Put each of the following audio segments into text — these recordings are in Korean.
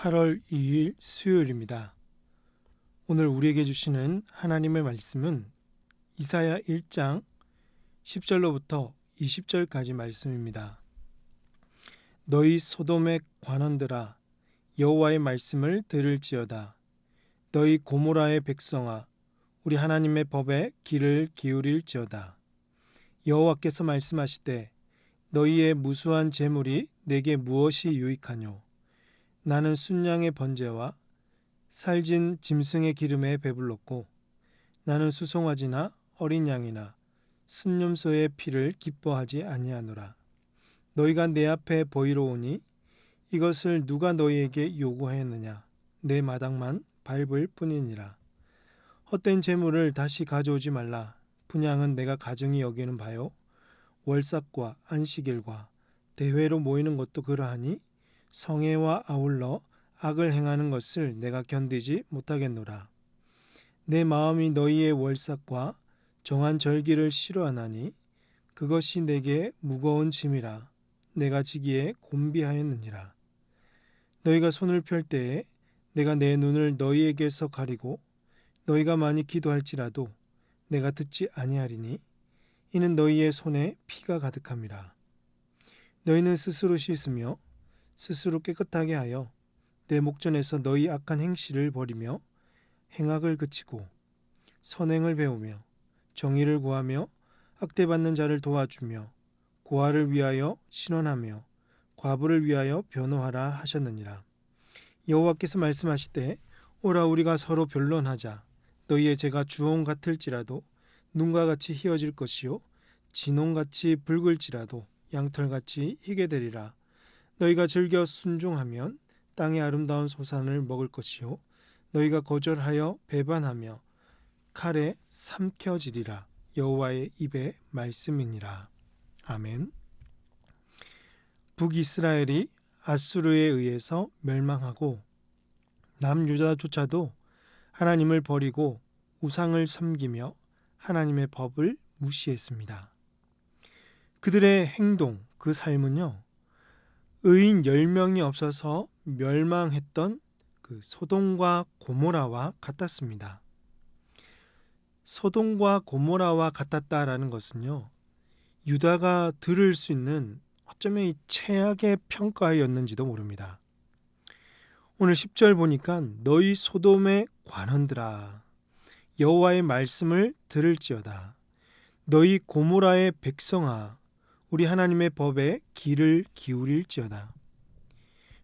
8월 2일 수요일입니다. 오늘 우리에게 주시는 하나님의 말씀은 이사야 1장 10절로부터 20절까지 말씀입니다. 너희 소돔의 관원들아 여호와의 말씀을 들을지어다. 너희 고모라의 백성아 우리 하나님의 법에 귀를 기울일지어다. 여호와께서 말씀하시되 너희의 무수한 재물이 내게 무엇이 유익하뇨. 나는 순양의 번제와 살진 짐승의 기름에 배불렀고 나는 수송아지나 어린 양이나 순념소의 피를 기뻐하지 아니하노라. 너희가 내 앞에 보이러 오니 이것을 누가 너희에게 요구하였느냐. 내 마당만 밟을 뿐이니라. 헛된 재물을 다시 가져오지 말라. 분향은 내가 가증히 여기는 바요. 월삭과 안식일과 대회로 모이는 것도 그러하니 성회와 아울러 악을 행하는 것을 내가 견디지 못하겠노라. 내 마음이 너희의 월삭과 정한 절기를 싫어하나니 그것이 내게 무거운 짐이라. 내가 지기에 곤비하였느니라. 너희가 손을 펼 때에 내가 내 눈을 너희에게서 가리고 너희가 많이 기도할지라도 내가 듣지 아니하리니 이는 너희의 손에 피가 가득함이라. 너희는 스스로 씻으며 스스로 깨끗하게 하여 내 목전에서 너희 악한 행실을 버리며 행악을 그치고 선행을 배우며 정의를 구하며 학대받는 자를 도와주며 고아를 위하여 신원하며 과부를 위하여 변호하라 하셨느니라. 여호와께서 말씀하시되 오라 우리가 서로 변론하자. 너희의 죄가 주홍 같을지라도 눈과 같이 희어질 것이요 진홍같이 붉을지라도 양털같이 희게 되리라. 너희가 즐겨 순종하면 땅의 아름다운 소산을 먹을 것이요 너희가 거절하여 배반하며 칼에 삼켜지리라. 여호와의 입의 말씀이니라. 아멘. 북이스라엘이 아수르에 의해서 멸망하고 남유다조차도 하나님을 버리고 우상을 섬기며 하나님의 법을 무시했습니다. 그들의 행동, 그 삶은요, 의인 10명이 없어서 멸망했던 그 소돔과 고모라와 같았습니다. 소돔과 고모라와 같았다라는 것은요, 유다가 들을 수 있는 어쩌면 이 최악의 평가였는지도 모릅니다. 오늘 10절 보니까 너희 소돔의 관원들아 여호와의 말씀을 들을지어다. 너희 고모라의 백성아 우리 하나님의 법에 귀를 기울일지어다.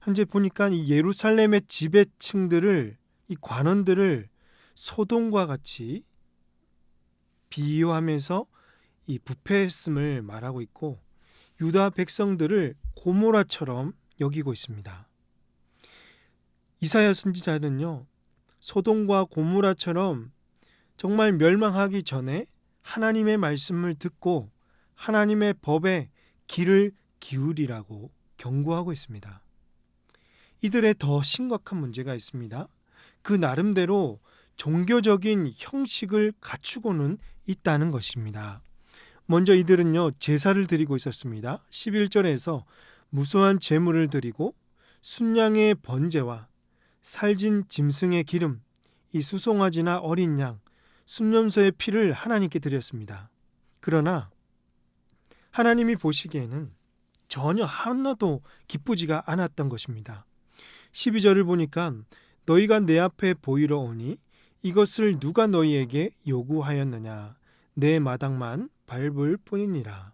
현재 보니까 이 예루살렘의 지배층들을, 이 관원들을 소돔과 같이 비유하면서 이 부패했음을 말하고 있고 유다 백성들을 고모라처럼 여기고 있습니다. 이사야 선지자는요, 소돔과 고모라처럼 정말 멸망하기 전에 하나님의 말씀을 듣고 하나님의 법에 귀를 기울이라고 경고하고 있습니다. 이들의 더 심각한 문제가 있습니다. 그 나름대로 종교적인 형식을 갖추고는 있다는 것입니다. 먼저 이들은요, 제사를 드리고 있었습니다. 11절에서 무수한 제물을 드리고 순양의 번제와 살진 짐승의 기름, 이 수송아지나 어린 양, 순념소의 피를 하나님께 드렸습니다. 그러나 하나님이 보시기에는 전혀 하나도 기쁘지가 않았던 것입니다. 12절을 보니까 너희가 내 앞에 보이러 오니 이것을 누가 너희에게 요구하였느냐. 내 마당만 밟을 뿐이니라.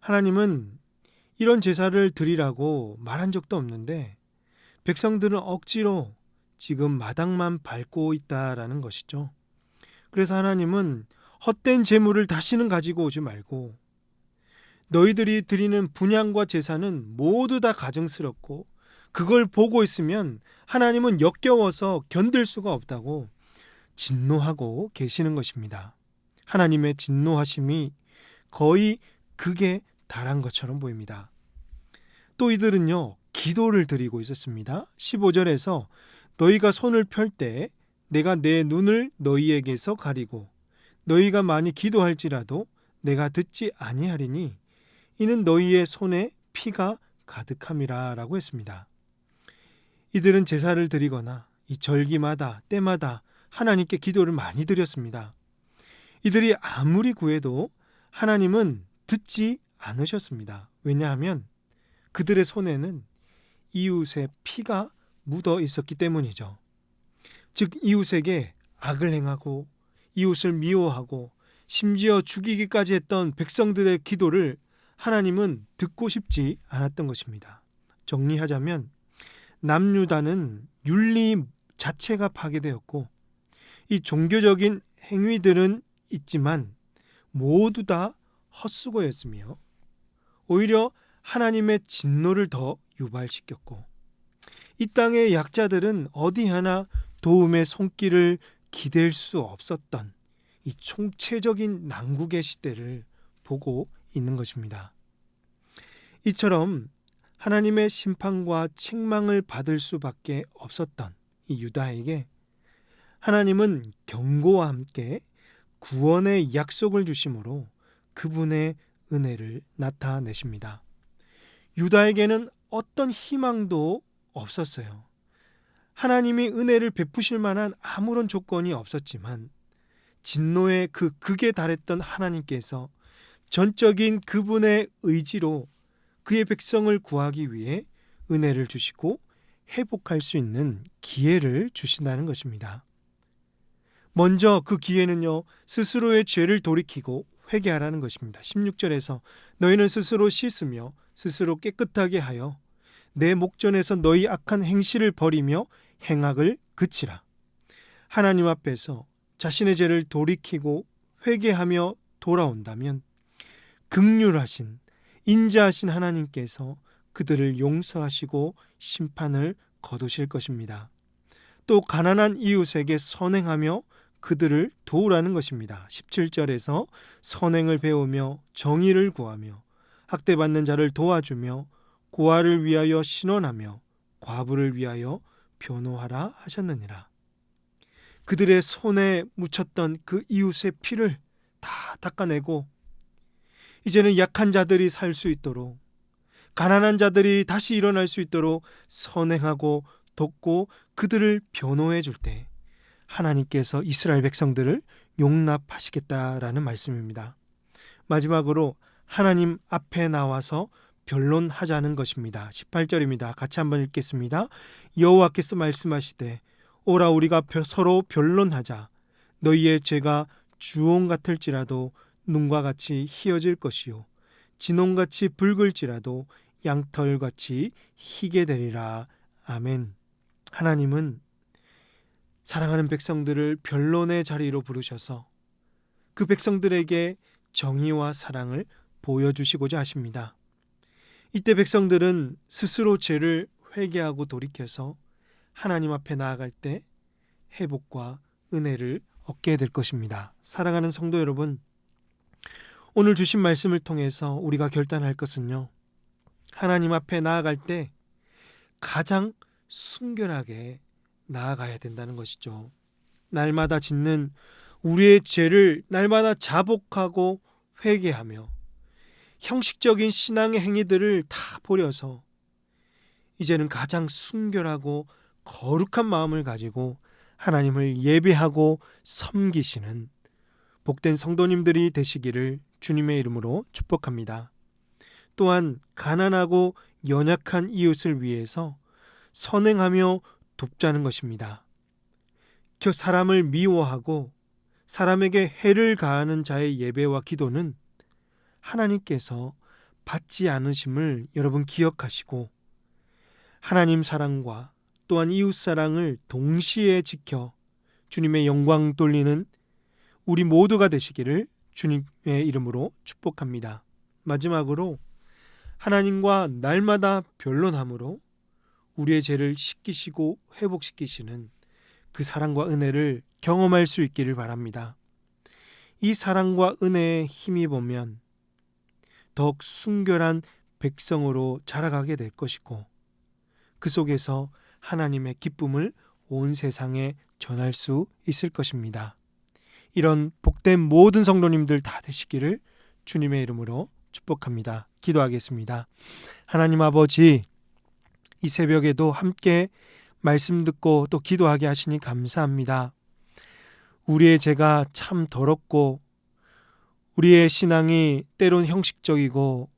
하나님은 이런 제사를 드리라고 말한 적도 없는데 백성들은 억지로 지금 마당만 밟고 있다라는 것이죠. 그래서 하나님은 헛된 제물을 다시는 가지고 오지 말고 너희들이 드리는 분향과 제사는 모두 다 가증스럽고 그걸 보고 있으면 하나님은 역겨워서 견딜 수가 없다고 진노하고 계시는 것입니다. 하나님의 진노하심이 거의 극에 달한 것처럼 보입니다. 또 이들은요, 기도를 드리고 있었습니다. 15절에서 너희가 손을 펼 때 내가 내 눈을 너희에게서 가리고 너희가 많이 기도할지라도 내가 듣지 아니하리니 이는 너희의 손에 피가 가득함이라 라고 했습니다. 이들은 제사를 드리거나 이 절기마다 때마다 하나님께 기도를 많이 드렸습니다. 이들이 아무리 구해도 하나님은 듣지 않으셨습니다. 왜냐하면 그들의 손에는 이웃의 피가 묻어 있었기 때문이죠. 즉 이웃에게 악을 행하고 이웃을 미워하고 심지어 죽이기까지 했던 백성들의 기도를 하나님은 듣고 싶지 않았던 것입니다. 정리하자면 남유다는 윤리 자체가 파괴되었고 이 종교적인 행위들은 있지만 모두 다 헛수고였으며 오히려 하나님의 진노를 더 유발시켰고 이 땅의 약자들은 어디 하나 도움의 손길을 기댈 수 없었던 이 총체적인 난국의 시대를 보고 있는 것입니다. 이처럼 하나님의 심판과 책망을 받을 수밖에 없었던 이 유다에게 하나님은 경고와 함께 구원의 약속을 주심으로 그분의 은혜를 나타내십니다. 유다에게는 어떤 희망도 없었어요. 하나님이 은혜를 베푸실 만한 아무런 조건이 없었지만 진노의 그 극에 달했던 하나님께서 전적인 그분의 의지로 그의 백성을 구하기 위해 은혜를 주시고 회복할 수 있는 기회를 주신다는 것입니다. 먼저 그 기회는요, 스스로의 죄를 돌이키고 회개하라는 것입니다. 16절에서 너희는 스스로 씻으며 스스로 깨끗하게 하여 내 목전에서 너희 악한 행실을 버리며 행악을 그치라. 하나님 앞에서 자신의 죄를 돌이키고 회개하며 돌아온다면 긍휼하신 인자하신 하나님께서 그들을 용서하시고 심판을 거두실 것입니다. 또 가난한 이웃에게 선행하며 그들을 도우라는 것입니다. 17절에서 선행을 배우며 정의를 구하며 학대받는 자를 도와주며 고아를 위하여 신원하며 과부를 위하여 변호하라 하셨느니라. 그들의 손에 묻혔던 그 이웃의 피를 다 닦아내고 이제는 약한 자들이 살 수 있도록 가난한 자들이 다시 일어날 수 있도록 선행하고 돕고 그들을 변호해 줄 때 하나님께서 이스라엘 백성들을 용납하시겠다라는 말씀입니다. 마지막으로 하나님 앞에 나와서 변론하자는 것입니다. 18절입니다. 같이 한번 읽겠습니다. 여호와께서 말씀하시되 오라 우리가 서로 변론하자. 너희의 죄가 주홍 같을지라도 눈과 같이 희어질 것이요 진홍같이 붉을지라도 양털같이 희게 되리라. 아멘. 하나님은 사랑하는 백성들을 변론의 자리로 부르셔서 그 백성들에게 정의와 사랑을 보여주시고자 하십니다. 이때 백성들은 스스로 죄를 회개하고 돌이켜서 하나님 앞에 나아갈 때 회복과 은혜를 얻게 될 것입니다. 사랑하는 성도 여러분, 오늘 주신 말씀을 통해서 우리가 결단할 것은요, 하나님 앞에 나아갈 때 가장 순결하게 나아가야 된다는 것이죠. 날마다 짓는 우리의 죄를 날마다 자복하고 회개하며 형식적인 신앙의 행위들을 다 버려서 이제는 가장 순결하고 거룩한 마음을 가지고 하나님을 예배하고 섬기시는 복된 성도님들이 되시기를 주님의 이름으로 축복합니다. 또한 가난하고 연약한 이웃을 위해서 선행하며 돕자는 것입니다. 사람을 미워하고 사람에게 해를 가하는 자의 예배와 기도는 하나님께서 받지 않으심을 여러분 기억하시고 하나님 사랑과 또한 이웃 사랑을 동시에 지켜 주님의 영광 돌리는 우리 모두가 되시기를 주님의 이름으로 축복합니다. 마지막으로 하나님과 날마다 변론함으로 우리의 죄를 씻기시고 회복시키시는 그 사랑과 은혜를 경험할 수 있기를 바랍니다. 이 사랑과 은혜에 힘입으면 더욱 순결한 백성으로 자라가게 될 것이고 그 속에서 하나님의 기쁨을 온 세상에 전할 수 있을 것입니다. 이런 복된 모든 성도님들 다 되시기를 주님의 이름으로 축복합니다. 기도하겠습니다. 하나님 아버지, 이 새벽에도 함께 말씀 듣고 또 기도하게 하시니 감사합니다. 우리의 죄가 참 더럽고 우리의 신앙이 때론 형식적이고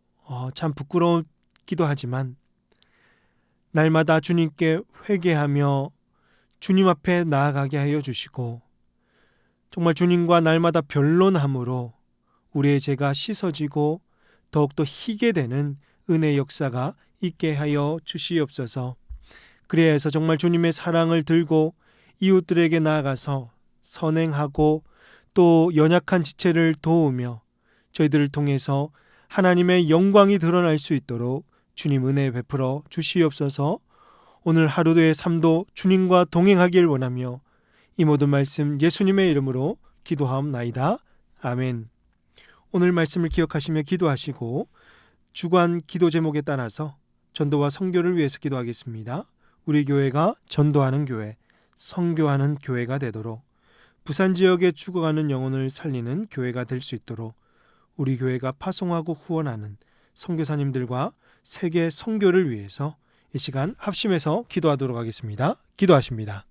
참 부끄럽기도 하지만 날마다 주님께 회개하며 주님 앞에 나아가게 하여 주시고 정말 주님과 날마다 변론함으로 우리의 죄가 씻어지고 더욱더 희게 되는 은혜의 역사가 있게 하여 주시옵소서. 그래야 해서 정말 주님의 사랑을 들고 이웃들에게 나아가서 선행하고 또 연약한 지체를 도우며 저희들을 통해서 하나님의 영광이 드러날 수 있도록 주님 은혜 베풀어 주시옵소서. 오늘 하루의 삶도 주님과 동행하길 원하며 이 모든 말씀 예수님의 이름으로 기도하옵나이다. 아멘. 오늘 말씀을 기억하시며 기도하시고 주간 기도 제목에 따라서 전도와 선교를 위해서 기도하겠습니다. 우리 교회가 전도하는 교회, 선교하는 교회가 되도록 부산 지역에 죽어가는 영혼을 살리는 교회가 될 수 있도록 우리 교회가 파송하고 후원하는 선교사님들과 세계 선교를 위해서 이 시간 합심해서 기도하도록 하겠습니다. 기도하십니다.